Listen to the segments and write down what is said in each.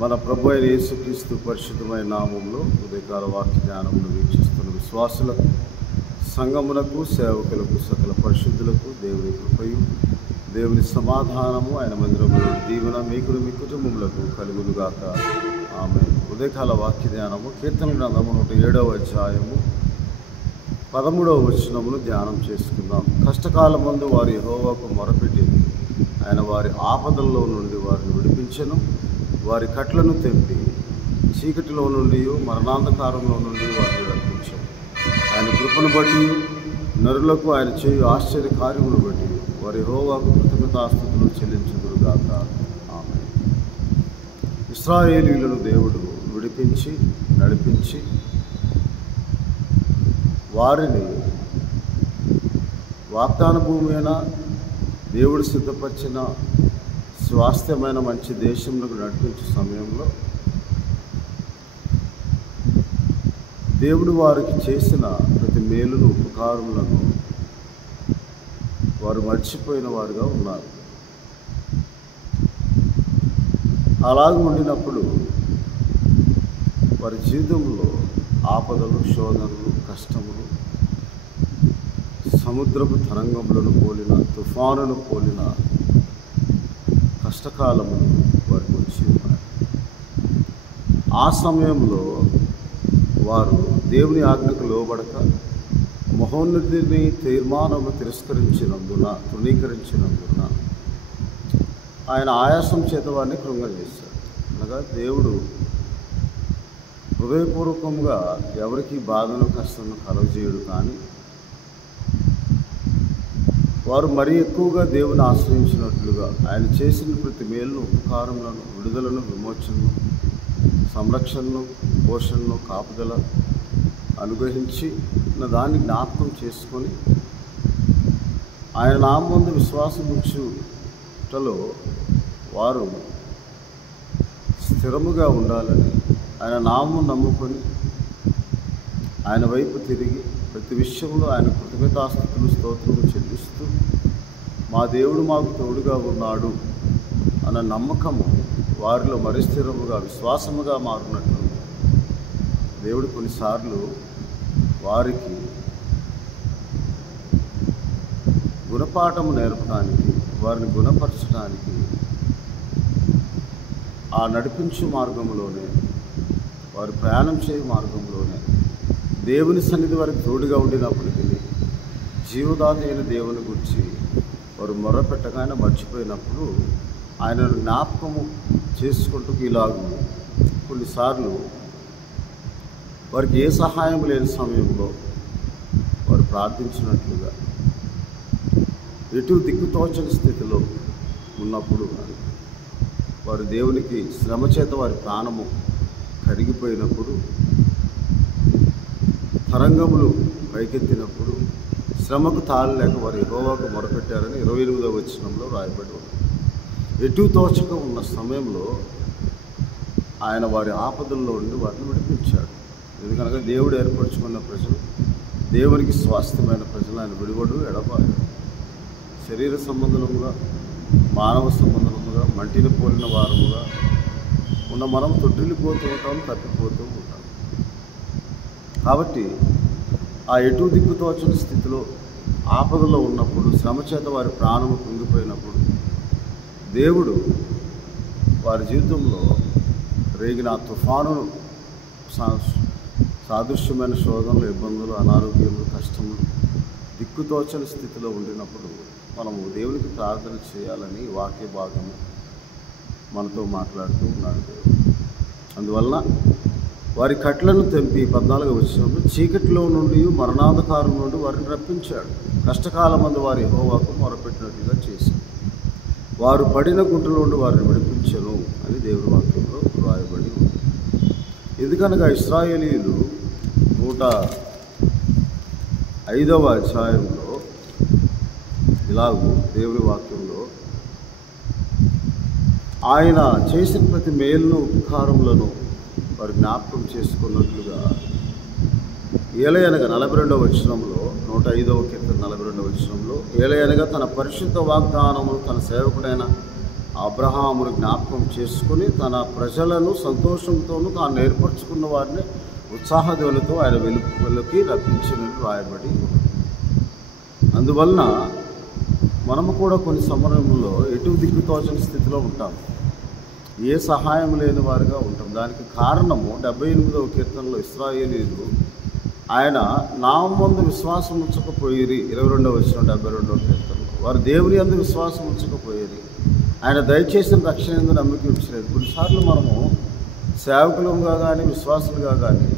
మన ప్రభు అయిన యేసుక్రీస్తు పరిశుద్ధమైన నామంలో ఉదయకాల వాక్య జ్ఞానమును వీక్షిస్తున్న విశ్వాసులకు, సంఘమునకు, సేవకులకు, సకల పరిశుద్ధులకు దేవుని కృపయు, దేవుని సమాధానము, ఆయన మందిరంలో దీవెన మీకును మీ కుటుంబములకు కలుగునుగాక. ఆమేన్. ఉదయకాల వాక్య ధ్యానము కీర్తన గ్రంథము 107వ అధ్యాయము 13వ వచనమును ధ్యానం చేసుకుందాం. కష్టకాలమందు వారి యెహోవాకు మొరపెట్టింది, ఆయన వారి ఆపదల్లో నుండి వారిని విడిపించెను. వారి కట్లను తెంపి చీకటిలో నుండి, మరణాంధకారంలో నుండి వారిని రక్షించెను. ఆయన కృపను బట్టి, నరులకు ఆయన చేయు ఆశ్చర్య కార్యమును బట్టి వారి యెహోవాకు కృతజ్ఞతాస్తుతులు చెల్లించుదురుగాక. ఆమేన్. ఇశ్రాయేలీయులను దేవుడు విడిపించి నడిపించి వారిని వాగ్దాన భూమి అయిన దేవుడు సిద్ధపరిచిన స్వాస్థ్యమైన మంచి దేశంలోకి నడిపించే సమయంలో దేవుడు వారికి చేసిన ప్రతి మేలును, ఉపకారములను వారు మర్చిపోయిన వారుగా ఉన్నారు. అలాగ ఉండినప్పుడు వారి జీవితంలో ఆపదలు, శోధనలు, కష్టములు, సముద్రపు తరంగములను పోలిన, తుఫానును పోలిన కష్టకాలములు వారికి వచ్చి ఉన్నారు. ఆ సమయంలో వారు దేవుని ఆజ్ఞకు లోబడక మహోన్నతుని తీర్మానము తృణీకరించినందున ఆయన ఆయాసం చేత వారిని కృంగజేశాడు. అనగా దేవుడు హృదయపూర్వకంగా ఎవరికి బాధను, కష్టము కలుగజేయడు. కానీ వారు మరీ ఎక్కువగా దేవుని ఆశ్రయించినట్లుగా ఆయన చేసిన ప్రతి మేలును, ఉపకారములను, విడుదలను, విమోచనను, సంరక్షణను, పోషణను, కాపుదల అనుగ్రహించి దాన్ని జ్ఞాపకం చేసుకొని ఆయన నామమందు విశ్వాసం ఉంచుటలో వారు స్థిరముగా ఉండాలని, ఆయన నామం నమ్ముకొని ఆయన వైపు తిరిగి ప్రతి విషయంలో ఆయన కృతజ్ఞతాస్తుతులు, స్తోత్రము చెల్లిస్తూ మా దేవుడు మాకు తోడుగా ఉన్నాడు అన్న నమ్మకము వారిలో మరి స్థిరముగా, విశ్వాసముగా మారునట్లు దేవుడు కొన్నిసార్లు వారికి గుణపాఠము నేర్పడానికి, వారిని గుణపరచడానికి ఆ నడిపించు మార్గంలోనే, వారు ప్రయాణం చేయు మార్గంలోనే దేవుని సన్నిధి వారికి తోడుగా ఉండినప్పటికీ జీవదాత అయిన దేవుని గురించి వారు మొర్రపెట్టగానే మర్చిపోయినప్పుడు ఆయనను జ్ఞాపకము చేసుకుంటూ ఇలాగూ కొన్నిసార్లు వారికి ఏ సహాయం లేని సమయంలో వారు ప్రార్థించినట్లుగా, ఎటు దిక్కుతోచని స్థితిలో ఉన్నప్పుడు వారు దేవునికి శ్రమ చేత వారి ప్రాణము కరిగిపోయినప్పుడు, తరంగములు పైకెత్తినప్పుడు శ్రమకు తాళలేక వారు యెహోవాకు మొరపెట్టారని 28వ వచనంలో రాయబడి ఉంది. ఎటు తోచక ఉన్న సమయంలో ఆయన వారి ఆపదల్లో ఉండి వారిని విడిపించాడు. ఎందుకనగా దేవుడు ఏర్పరచుకున్న ప్రజలు, దేవునికి స్వాస్థ్యమైన ప్రజలు ఆయన విడివడు, ఎడబాడు. శరీర సంబంధముగా, మానవ సంబంధముగా, మంటిని పోలిన వారముగా ఉన్న మనం తొట్టిల్లిపోతూ ఉంటాం, తప్పిపోతూ ఉంటాం. కాబట్టి ఆ ఎటు దిక్కుతోచని స్థితిలో, ఆపదలో ఉన్నప్పుడు, శ్రమ చేత వారి ప్రాణము కుంగిపోయినప్పుడు దేవుడు వారి జీవితంలో రేగిన ఆ తుఫానును, సాదృశ్యమైన శోధనలు, ఇబ్బందులు, అనారోగ్యములు, కష్టములు, దిక్కుతోచని స్థితిలో ఉండినప్పుడు మనము దేవునికి ప్రార్థన చేయాలని వాక్య భాగము మనతో మాట్లాడుతూ ఉన్నాడు దేవుడు. అందువలన వారి కట్లను తెంపి 14వ వచనంలో చీకటిలో నుండి, మరణాంధకారం నుండి వారిని రప్పించాడు. కష్టకాలమందు వారి యెహోవాకు మొరపెట్టినట్లుగా చేశాడు. వారు పడిన గుంటలో నుండి వారిని విడిపించెను అని దేవుని వాక్యంలో రాయబడి ఉంది. ఎందుకనగా ఇశ్రాయేలీయులు 105వ అధ్యాయంలో ఇలాగూ దేవుని వాక్యంలో ఆయన చేసిన ప్రతి మేలును, ఉపకారములను వారు జ్ఞాపకం చేసుకున్నట్లుగా ఏలయనగా 42వ వచనంలో, 105వ కీర్తన 42వ వచనంలో, ఏలయనగా తన పరిశుద్ధ వాగ్దానమును తన సేవకుడైన అబ్రహామును జ్ఞాపకం చేసుకుని తన ప్రజలను సంతోషంతోనూ తాను ఏర్పరచుకున్న వారిని ఉత్సాహధ్వనితో ఆయన వెలుపలికి రప్పించినట్టు రాయబడి ఉంది. అందువలన మనము కూడా కొన్ని సమయంలో ఎటు దిక్కుతోచని స్థితిలో ఉంటాం, ఏ సహాయం లేని వారిగా ఉంటాం. దానికి కారణము 78వ కీర్తనలో ఇశ్రాయేలీయులు ఆయన నామందు విశ్వాసం ఉంచకపోయిరి, 22వ వచనం 72వ కీర్తనలో వారు దేవుని యందు విశ్వాసం ఉంచకపోయిరి, ఆయన దయచేసిన రక్షణ యందు నమ్మిక ఉంచలేదు. కొన్నిసార్లు మనము సేవకులుగా కానీ విశ్వాసులుగా కానీ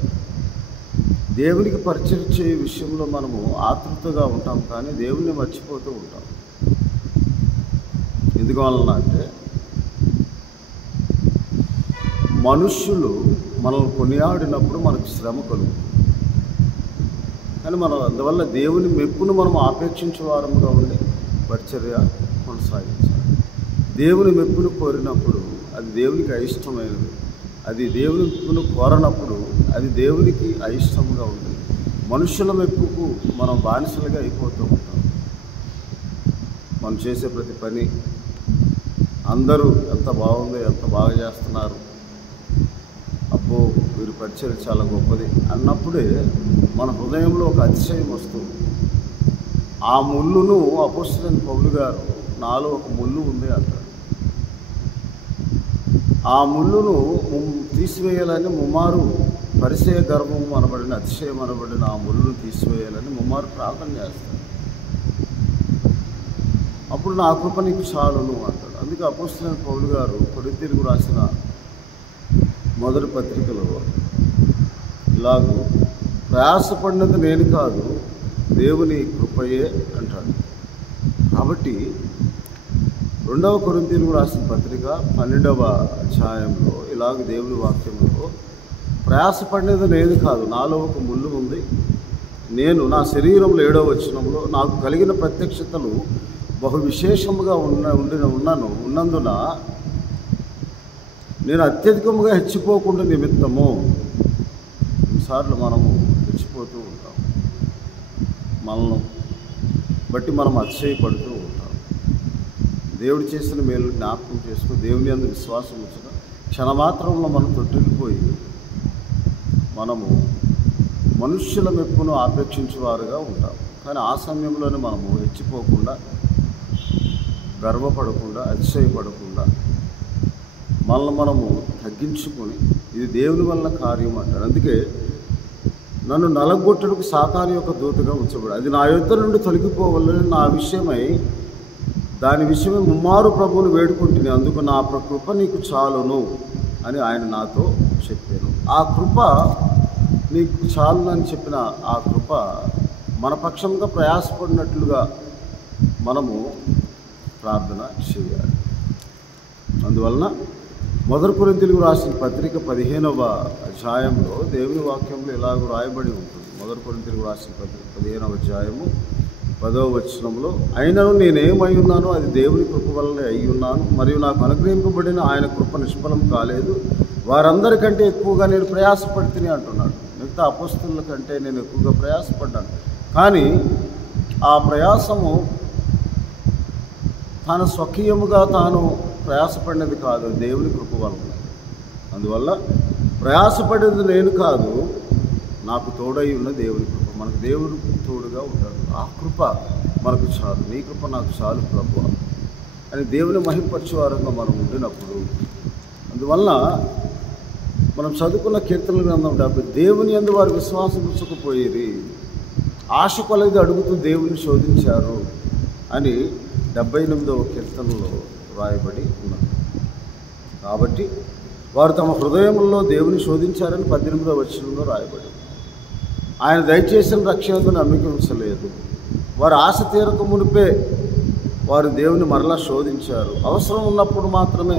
దేవునికి పరిచయం చేయ విషయంలో మనము ఆతృతగా ఉంటాం, కానీ దేవుణ్ణి మర్చిపోతూ ఉంటాం. ఎందువలన అంటే మనుష్యులు మనల్ని కొనియాడినప్పుడు మనకు శ్రమ కలుగుతుంది, కానీ మనం అందువల్ల దేవుని మెప్పును మనం ఆపేక్షించే వారముగా ఉండి పరిచర్య కొనసాగించాలి. దేవుని మెప్పును కోరినప్పుడు అది దేవునికి అయిష్టమైనది, అది దేవుని మెప్పును కోరనప్పుడు అది దేవునికి అయిష్టంగా ఉంటుంది. మనుషుల మెప్పుకు మనం బానిసలుగా అయిపోతూ ఉంటాం. మనం చేసే ప్రతి పని అందరూ ఎంత బాగుందో, ఎంత బాగా చేస్తున్నారు, అబ్బో వీరి పరిచయం చాలా గొప్పది అన్నప్పుడే మన హృదయంలో ఒక అతిశయం వస్తుంది. ఆ ముళ్ళును అపోస్తలుడైన పౌలు గారు నాలో ఒక ముళ్ళు ఉంది అంటారు. ఆ ముళ్ళును తీసివేయాలని ముమ్మారు పరిచయ గర్వం అనబడిన అతిశయం అనబడిన ఆ ముళ్ళును తీసివేయాలని ముమ్మారు ప్రార్థన చేస్తాడు. అప్పుడు నా కృప నీకు చాలును అంటాడు. అందుకే అపోస్తలుడైన పౌలు గారు కొరింథీయులకు రాసిన మొదటి పత్రికలో ఇలాగూ ప్రయాసపడినది నేను కాదు, దేవుని కృపయే అంటాడు. కాబట్టి 2వ కొరింథీయులకు రాసిన పత్రిక 12వ అధ్యాయంలో ఇలాగ దేవుని వాక్యంలో ప్రయాసపడినది నేను కాదు, నాలో ఒక ముళ్ళు ఉంది, నేను నా శరీరంలో 7వ వచనంలో నాకు కలిగిన ప్రత్యక్షతలు బహు విశేషముగా ఉన్నందున నేను అత్యధికముగా హెచ్చిపోకుండా నిమిత్తము. కొన్నిసార్లు మనము హెచ్చిపోతూ ఉంటాం, మనల్ని బట్టి మనం అతిశయపడుతూ ఉంటాం. దేవుడు చేసిన మేలు జ్ఞాపకం చేసుకుని దేవుని యందు విశ్వాసం ఉంచడం క్షణమాత్రంలో మనం తొట్టిల్లిపోయి మనము మనుష్యుల మెప్పును ఆపేక్షించేవారుగా ఉంటాం. కానీ ఆ సమయంలోనే మనము హెచ్చిపోకుండా, గర్వపడకుండా, అతిశయపడకుండా మనల్ని మనము తగ్గించుకొని ఇది దేవుని వల్ల కార్యం అంటాడు. అందుకే నన్ను నలగొట్టుటకు సాతాను యొక్క దూతగా ఉంచబడి అది నా యొద్ద నుండి తొలగిపోవాలని నా విషయమై దాని విషయమై ముమ్మారు ప్రభువును వేడుకుంటుని, అందుకు నా కృప నీకు చాలును అని ఆయన నాతో చెప్పాను. ఆ కృప నీకు చాలును అని చెప్పిన ఆ కృప మన పక్షంగా ప్రయాసపడినట్లుగా మనము ప్రార్థన చేయాలి. అందువలన 1 కొరింథీయులకు రాసిన పత్రిక 15వ అధ్యాయంలో దేవుని వాక్యంలో ఇలాగ రాయబడి ఉంటుంది. 1 కొరింథీయులకు రాసిన పత్రిక 15వ అధ్యాయము 10వ వచనంలో, అయినను నేనేమై ఉన్నానో అది దేవుని కృప వల్లనే అయి ఉన్నాను, మరియు నాకు అనుగ్రహింపబడిన ఆయన కృప నిష్ఫలం కాలేదు, వారందరికంటే ఎక్కువగా నేను ప్రయాసపడితేనే అంటున్నాడు. మిగతా అపోస్తలుల కంటే నేను ఎక్కువగా ప్రయాసపడ్డాను, కానీ ఆ ప్రయాసము తాను స్వకీయముగా తాను ప్రయాసపడినది కాదు, దేవుని కృప వలన. అందువల్ల ప్రయాసపడేది నేను కాదు, నాకు తోడై ఉన్న దేవుని కృప. మనకు దేవుడు తోడుగా ఉంటాడు. ఆ కృప మనకు చాలు, నీ కృప నాకు చాలు ప్రభు అని దేవుని మహింపరిచేవారంగా మనం ఉండినప్పుడు, అందువల్ల మనం చదువుకున్న కీర్తనల గ్రంథం 70 దేవుని యందు వారు విశ్వాసం ఉంచకపోయేది, ఆశ కొలది అడుగుతూ దేవుని శోధించారు అని 78వ కీర్తనలో రాయబడి ఉన్నది. కాబట్టి వారు తమ హృదయంలో దేవుని శోధించారని 18వ వచనంలో రాయబడి, ఆయన దయచేసిన రక్షణకు నమ్మిక ఉంచలేదు. వారు ఆశ తీరక మునిపే వారు దేవుని మరలా శోధించారు. అవసరం ఉన్నప్పుడు మాత్రమే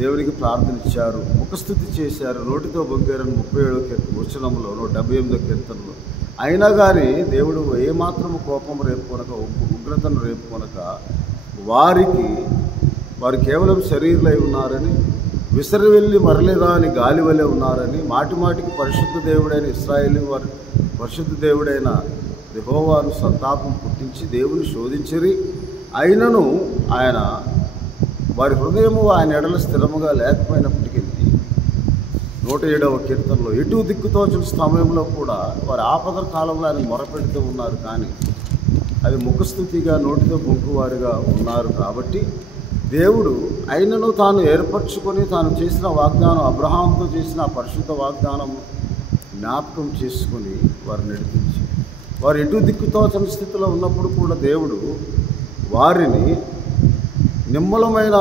దేవునికి ప్రార్థన ఇచ్చారు, ముఖస్థుతి చేశారు, నోటితో బొగ్గారని 37వ వచనంలో 178వ కీర్తనలో. అయినా కానీ దేవుడు ఏమాత్రము కోపం రేపుకొనక, ఉగ్రతను రేపుకొనక వారు కేవలం శరీరులై ఉన్నారని, విసరి వెళ్ళి మరలిరాని గాలి వలె ఉన్నారని, మాటి మాటికి పరిశుద్ధ దేవుడైన ఇశ్రాయేలు వారి పరిశుద్ధ దేవుడైన యెహోవాను సంతాపం పుట్టించి దేవుని శోధించిరి. అయినను ఆయన వారి హృదయము ఆయన ఎడల స్థిరముగా లేకపోయినప్పటికీ 107వ కీర్తనలో ఎటు దిక్కుతోచిన సమయంలో కూడా వారి ఆపద కాలంలో ఆయన మొరపెడుతూ ఉన్నారు. కానీ అది ముఖస్థుతిగా నోటితో బొంకువారుగా ఉన్నారు. కాబట్టి దేవుడు ఆయనను తాను ఏర్పరచుకొని తాను చేసిన వాగ్దానం, అబ్రహాంతో చేసిన పరిశుద్ధ వాగ్దానం జ్ఞాపకం చేసుకొని వారు నడిపించి, వారు ఎటు దిక్కుతోచని స్థితిలో ఉన్నప్పుడు కూడా దేవుడు వారిని నిమ్మలమైన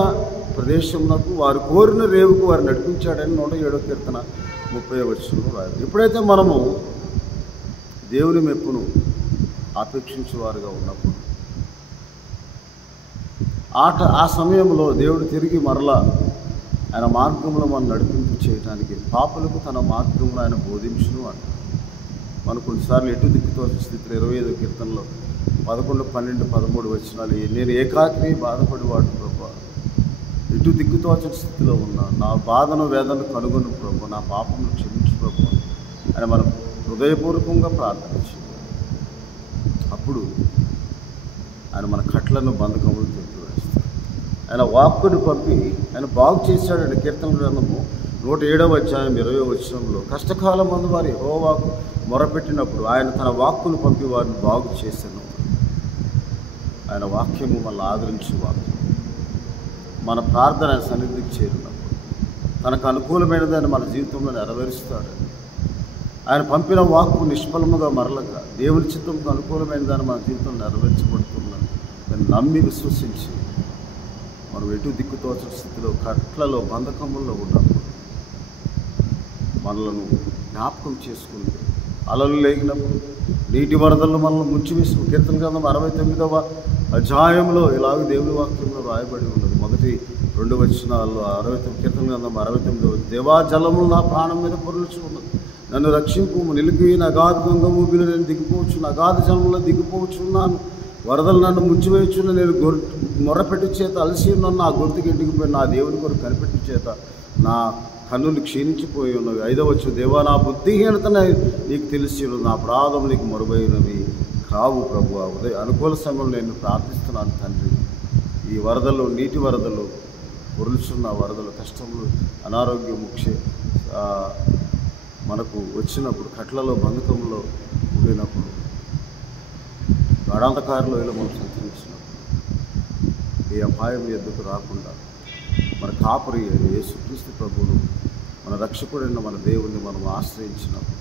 ప్రదేశంలో వారు కోరిన రేవుకు వారు నడిపించాడని 107వ కీర్తన 30వ వచనంలో రాయాలి. ఎప్పుడైతే మనము దేవుని మెప్పును ఆపేక్షించేవారుగా ఉన్నప్పుడు ఆ సమయంలో దేవుడు తిరిగి మరలా ఆయన మార్గంలో మనం నడిపింపు చేయడానికి పాపులకు తన మార్గంలో ఆయన బోధించును అంటారు. మనం కొన్నిసార్లు ఎటు దిక్కుతోచని స్థితిలో 25వ కీర్తనలో 11, 12, 13 వచనాలు, నేను ఏకాకిని బాధపడేవాడు ప్రభా, ఇటు దిక్కుతోచని స్థితిలో ఉన్నా, నా బాధను వేదనను కనుగొను ప్రభు, నా పాపను క్షమించు ప్రభు అని మనం హృదయపూర్వకంగా ప్రార్థన చేయాలి. అప్పుడు ఆయన మన కట్లను బంధకములు తెప్పివేస్తాడు. ఆయన వాక్కుని పంపి ఆయన బాగు చేశాడండి. కీర్తన గ్రంథము 107వ అధ్యాయం 20వ వచనంలో కష్టకాలం మందు వారి యెహోవాకు మొరపెట్టినప్పుడు ఆయన తన వాక్కును పంపి వారిని బాగు చేశాను. ఆయన వాక్యము మనల్ని ఆదరించే వాక్యం. మన ప్రార్థన ఆయన సన్నిధికి చేరినప్పుడు తనకు అనుకూలమైనదని మన జీవితంలో నెరవేరుస్తాడు. ఆయన పంపిన వాక్కు నిష్ఫలముగా మరలక దేవుని చిత్తంకు అనుకూలమైనదని మన జీవితంలో నెరవేర్చబడుతున్నాను అని నమ్మి విశ్వసించి మనం ఎటు దిక్కుతోచని స్థితిలో కట్లలో బంధకముల్లో ఉన్నప్పుడు మనలను జ్ఞాపకం చేసుకుంటే అలలు లేగినప్పుడు నీటి వరదలను మనల్ని ముంచివేసిన కీర్తన గ్రంథం 69వ అధ్యాయంలో ఇలాగ దేవుని వాక్యంలో రాయబడి ఉన్నది. మొదటి 2 వచనాల్లో 69 కీర్తన గ్రంథం 69వ దేవా జలములు నా ప్రాణం మీద పొరలుచు ఉన్నది, నన్ను రక్షింపు, నిలిపిన అగాధ గంగ ఊబిలో నేను దిగిపోవచ్చు, అగాధ జలములో దిగిపోవచ్చున్నాను, వరదలు నన్ను ముంచివేయచ్చున్న, నేను మొరపెట్టి చేత అలసి ఉన్నాను, నా గొంతుకి ఎండిగిపోయి నా దేవుని కొరకు కనిపెట్టి చేత నా కన్నులు క్షీణించిపోయి ఉన్నవి. 5వ వచనం దేవా నా బుద్ధిహీనతనే నీకు తెలిసి ఉన్నది, నా ప్రాణం నీకు మరుగైనవి కావు ప్రభువా. అనుకూల సమయంలో నేను ప్రార్థిస్తున్నాను తండ్రి. ఈ వరదలు, నీటి వరదలు, పొరులుచున్న వరదలు, కష్టములు, అనారోగ్యం మనకు వచ్చినప్పుడు, కట్లలో బంధకంలో ఉండినప్పుడు, గాఢాంధకారంలో ఇలా మనం సంచరించినప్పుడు ఏ అపాయం ఎద్దుకు రాకుండా మన కాపురి అయిన యేసుక్రీస్తు ప్రభువును, మన రక్షకుడైన మన దేవుణ్ణి మనం ఆశ్రయించినప్పుడు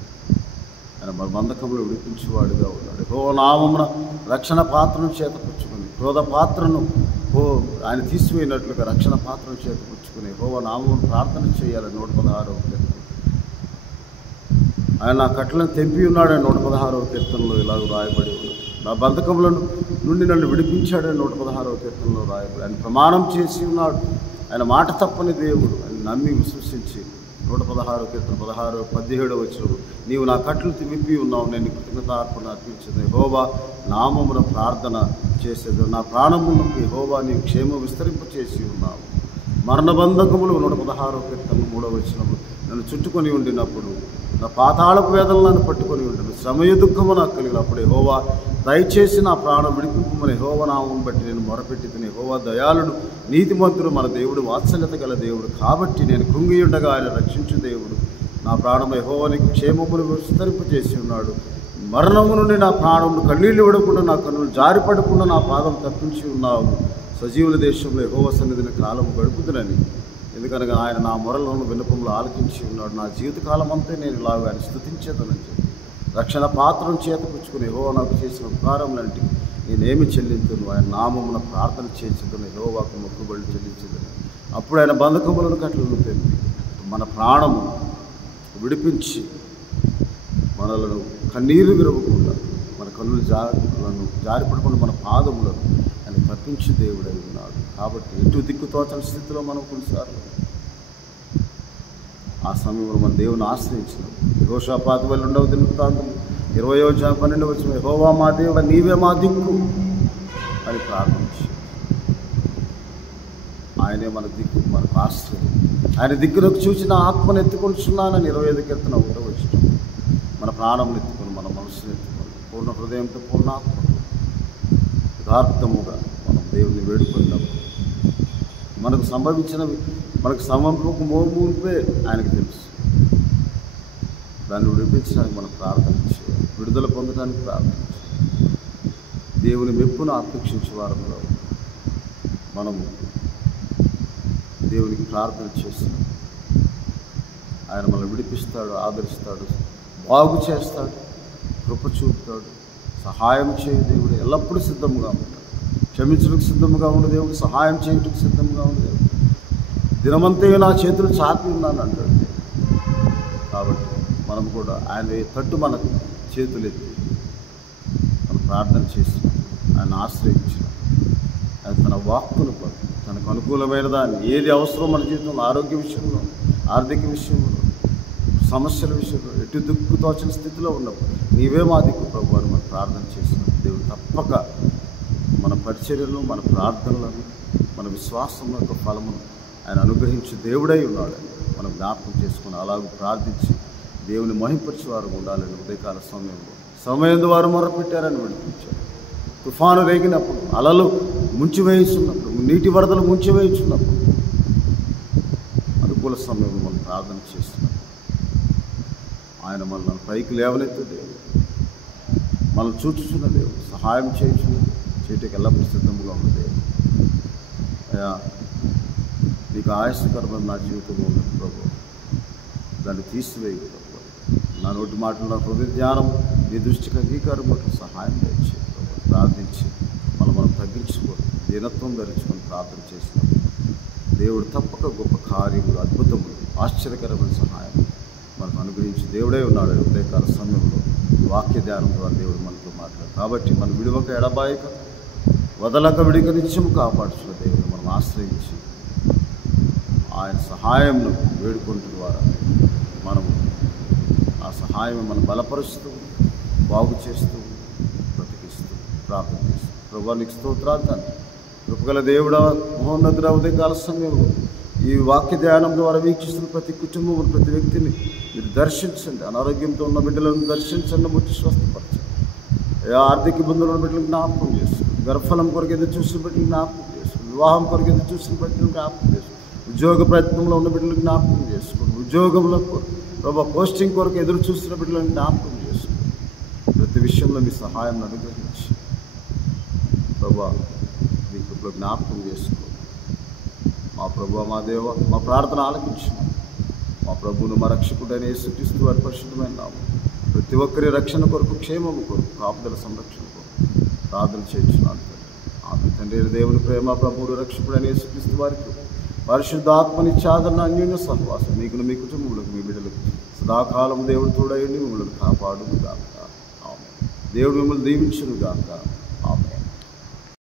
ఆయన మన బంధకంలో విడిపించేవాడుగా ఉన్నాడు. యెహోవా నామమున రక్షణ పాత్రను చేతపుచ్చుకుని, క్రోధ పాత్రను ఆయన తీసివేయినట్లుగా రక్షణ పాత్రను చేతపుచ్చుకుని యెహోవా నామమును ప్రార్థన చేయాలని 116వ కీర్తన. ఆయన నా కట్లను తెంపి ఉన్నాడని 116వ కీర్తనలో ఇలాగ రాయబడి ఉంది. నా బంధకముల నుండి నన్ను విడిపించాడని 116వ కీర్తనలో రాయబడి. ఆయన ప్రమాణం చేసి ఉన్నాడు, ఆయన మాట తప్పని దేవుడు అని నమ్మి విశ్వసించి 116వ కీర్తన 17వ వచనం నీవు నా కట్లు విప్పి ఉన్నావు, నేను కృతజ్ఞతార్పణ అర్పించేది, యెహోవా నామమున ప్రార్థన చేసేది, నా ప్రాణములకు యెహోవా నీవు క్షేమ విస్తరింప చేసి ఉన్నావు. మరణ బంధకములు 116వ కీర్తన 3వ వచనం నన్ను చుట్టుకొని ఉండినప్పుడు, నా పాతాళపు వేదనలు నన్ను పట్టుకొని ఉండను, శ్రమయ దుఃఖము నాకు కలిగినప్పుడు యెహోవా దయచేసి నా ప్రాణం విడిపింపమని యెహోవా నామమును బట్టి నేను మొరపెట్టి తిని, యెహోవా దయాళుడు నీతిమంతుడు మన దేవుడు, వాత్సల్యత గల దేవుడు కాబట్టి నేను కృంగి ఉండగా ఆయన రక్షించు దేవుడు. నా ప్రాణం యెహోవా నీకు క్షేమమును విస్తరింపజేసి ఉన్నాడు. మరణము నుండి నా ప్రాణమును కన్నీళ్లు విడకుండా, నా కన్నులు జారిపడకుండా నా పాదం తప్పించి ఉన్నావు. సజీవుల దేశంలో యెహోవా సన్నిధిని కాలం గడుపుతునని, ఎందుకనగా ఆయన నా మొరలను విన్నపంలో ఆలకించి ఉన్నాడు. నా జీవితకాలం అంతా నేను ఇలాగ ఆయన స్తుతించేదనని చెప్పి రక్షణ పాత్రను చేతపుచ్చుకుని యెహోవా నాకు చేసిన ఉపకారం లాంటి నేనేమి చెల్లించును, ఆయన నామమున ప్రార్థన చేసేదని యెహోవాకు మొక్కుబడులు చెల్లించేదని. అప్పుడు ఆయన బంధకములను కట్లను తెంపి మన ప్రాణము విడిపించి మనలను కన్నీరు విరవకుండా, మన కన్నులు జారిపడకుండా మన పాదములను ఆయన తప్పించి దేవుడై ఉన్నాడు. కాబట్టి ఎటు దిక్కుతోచని స్థితిలో మనం కొన్నిసార్లు ఆ సమయంలో మన దేవుని ఆశ్రయించినాం. యెహోషాపాతు వల్ల 2వ దినవృత్తాంతం 20వ అధ్యాయం 12వ వచనం యెహోవా మా దేవుడా నీవే మా దిక్కు అని ప్రార్థించి ఆయనే మన దిక్కు, మనకు ఆశ్రయం. ఆయన దిక్కునకు చూసిన ఆత్మను ఎత్తుకొనిచున్నానని 25వ కీర్తన 1వ వచనం. మన ప్రాణం ఎత్తుకొని, మన మనసును ఎత్తుకొని, పూర్ణ హృదయంతో, పూర్ణ ఆత్మతో యథార్థముగా మనం దేవుని వేడుకున్నప్పుడు మనకు సంభవించినవి మనకు సంభవింపక మునిపే ఆయనకు తెలుసు. దాన్ని విడిపించడానికి మనం ప్రార్థన చేయాలి, విడుదల పొందడానికి ప్రార్థన చేయాలి. దేవుని మెప్పును అపేక్షించే వారంలో మనము దేవునికి ప్రార్థన చేస్తున్నాం. ఆయన మనల్ని విడిపిస్తాడు, ఆదరిస్తాడు, బాగు చేస్తాడు, కృప చూపుతాడు, సహాయం చేయ దేవుడు ఎల్లప్పుడూ సిద్ధంగా ఉంటాడు. క్షమించడానికి సిద్ధంగా ఉన్న దేవుడు, సహాయం చేయడానికి సిద్ధంగా ఉన్న దేవుడు. దినమంతే నా చేతులు చాపి ఉన్నాను అంటాడు. కాబట్టి మనం కూడా ఆయన తట్టు మన చేతులు ఎత్తి మనం ప్రార్థన చేసి ఆయన ఆశ్రయించిన ఆయన తన వాక్కును తనకు అనుకూలమైన దాన్ని ఏది అవసరం మన జీవితంలో, ఆరోగ్య విషయంలో, ఆర్థిక విషయంలో, సమస్యల విషయంలో, ఎటు దిక్కు తోచని స్థితిలో ఉన్నప్పుడు నీవే మా దిక్కు ప్రభు అని మనం ప్రార్థన చేసినాం. దేవుడు తప్పక మన పరిచర్యలను, మన ప్రార్థనలను, మన విశ్వాసం యొక్క ఫలమును ఆయన అనుగ్రహించి దేవుడై ఉన్నాడని మనం జ్ఞాపకం చేసుకుని అలాగూ ప్రార్థించి దేవుని మహింపరిచేవారు ఉండాలని ఉదయకాల సమయం వారు మొరపెట్టారని వినిపించారు. తుఫాను రేగినప్పుడు, అలలు ముంచివేయుచున్నప్పుడు, నీటి వరదలు ముంచివేయుచున్నప్పుడు అనుకూల సమయంలో మనం ప్రార్థన చేస్తున్నాం. ఆయన మనల్ని పైకి లేవనెత్తే దేవుడు, మనల్ని చూచుచున్న దేవుడు, సహాయం చేయటికి ఎల్లప్పుడూ సిద్ధంగా ఉన్న దేవుడు. అయ్యా నీకు ఆయాసకరమైన నా జీవితంలో ఉన్నది ప్రభు, దాన్ని తీసివేయి ప్రభు. నా నోటి మాటలు, నా హృదయ ధ్యానం నీ దృష్టికి అంగీకారం సహాయం దయచేయి ప్రభు. ప్రార్థించి మనం తగ్గించుకొని దీనత్వం ధరించుకొని ప్రార్థన చేసినాం. దేవుడు తప్పక గొప్ప కార్యములు, అద్భుతములు, ఆశ్చర్యకరమైన సహాయం మనకు అనుగ్రహించి దేవుడే ఉన్నాడు. ఉదయకాల సమయంలో వాక్య ధ్యానం ద్వారా దేవుడు మనతో మాట్లాడు. కాబట్టి మనం విడువక ఎడబాయక వదలక విడిక నిత్యము కాపాడుచున్న దేవుడు మనం ఆశ్రయించి ఆయన సహాయంను వేడుకుంటు ద్వారా మనము ఆ సహాయం మనం బలపరుస్తూ, బాగు చేస్తూ, బ్రతికిస్తూ ప్రార్థన చేస్తూ ప్రభువా నీకు స్తోత్రాలు తండ్రి. కృపగల దేవుడా, మహోన్నతుడా, ఉదయకాల సమయంలో ఈ వాక్య ధ్యానం ద్వారా వీక్షిస్తున్న ప్రతి కుటుంబం, ప్రతి వ్యక్తిని మీరు దర్శించండి. అనారోగ్యంతో ఉన్న బిడ్డలను దర్శించండి, ముట్టి స్వస్థపరచండి. ఆర్థిక ఇబ్బందులు ఉన్న బిడ్డలను జ్ఞాపకం చేసుకోండి. గర్భఫలం కొరకు ఎదురు చూసిన బిడ్డలు జ్ఞాపకం చేసుకోండి. వివాహం కొరకు ఎదురు చూసిన బిడ్డలు జ్ఞాపకం చేసుకోండి. ఉద్యోగ ప్రయత్నంలో ఉన్న బిడ్డలు జ్ఞాపకం చేసుకోండి. ఉద్యోగంలో ప్రభా పోస్టింగ్ కొరకు ఎదురు చూస్తున్న బిడ్డలను జ్ఞాపకం చేసుకోండి. ప్రతి విషయంలో మీ సహాయం అనుగ్రహించి ప్రభా మీ కృపలో జ్ఞాపకం చేసుకోండి. మా ప్రభు, మా దేవ, మా ప్రార్థన ఆలకించు. మా ప్రభువును మా రక్షకుడైన యేసుక్రీస్తు వారి పరిశుద్ధమైన నామమున ప్రతి ఒక్కరి రక్షణ కొరకు, క్షేమము కొరకు, కాపుదల సంరక్షణ కొరకు ప్రార్థన చేయించున్నాను ఆమె. తండ్రి దేవుని ప్రేమ, ప్రభువుడు రక్షకుడైన యేసుక్రీస్తు వారికి పరిశుద్ధాత్మనిచ్చే ఆదరణ, అన్యోన్య సహవాసం మీకును మీ కుటుంబములకు, మీ బిడ్డలకు సదాకాలం దేవుడు తోడయండి మిమ్మల్ని కాపాడును గాక. దేవుడు మిమ్మల్ని దీవించును గాక.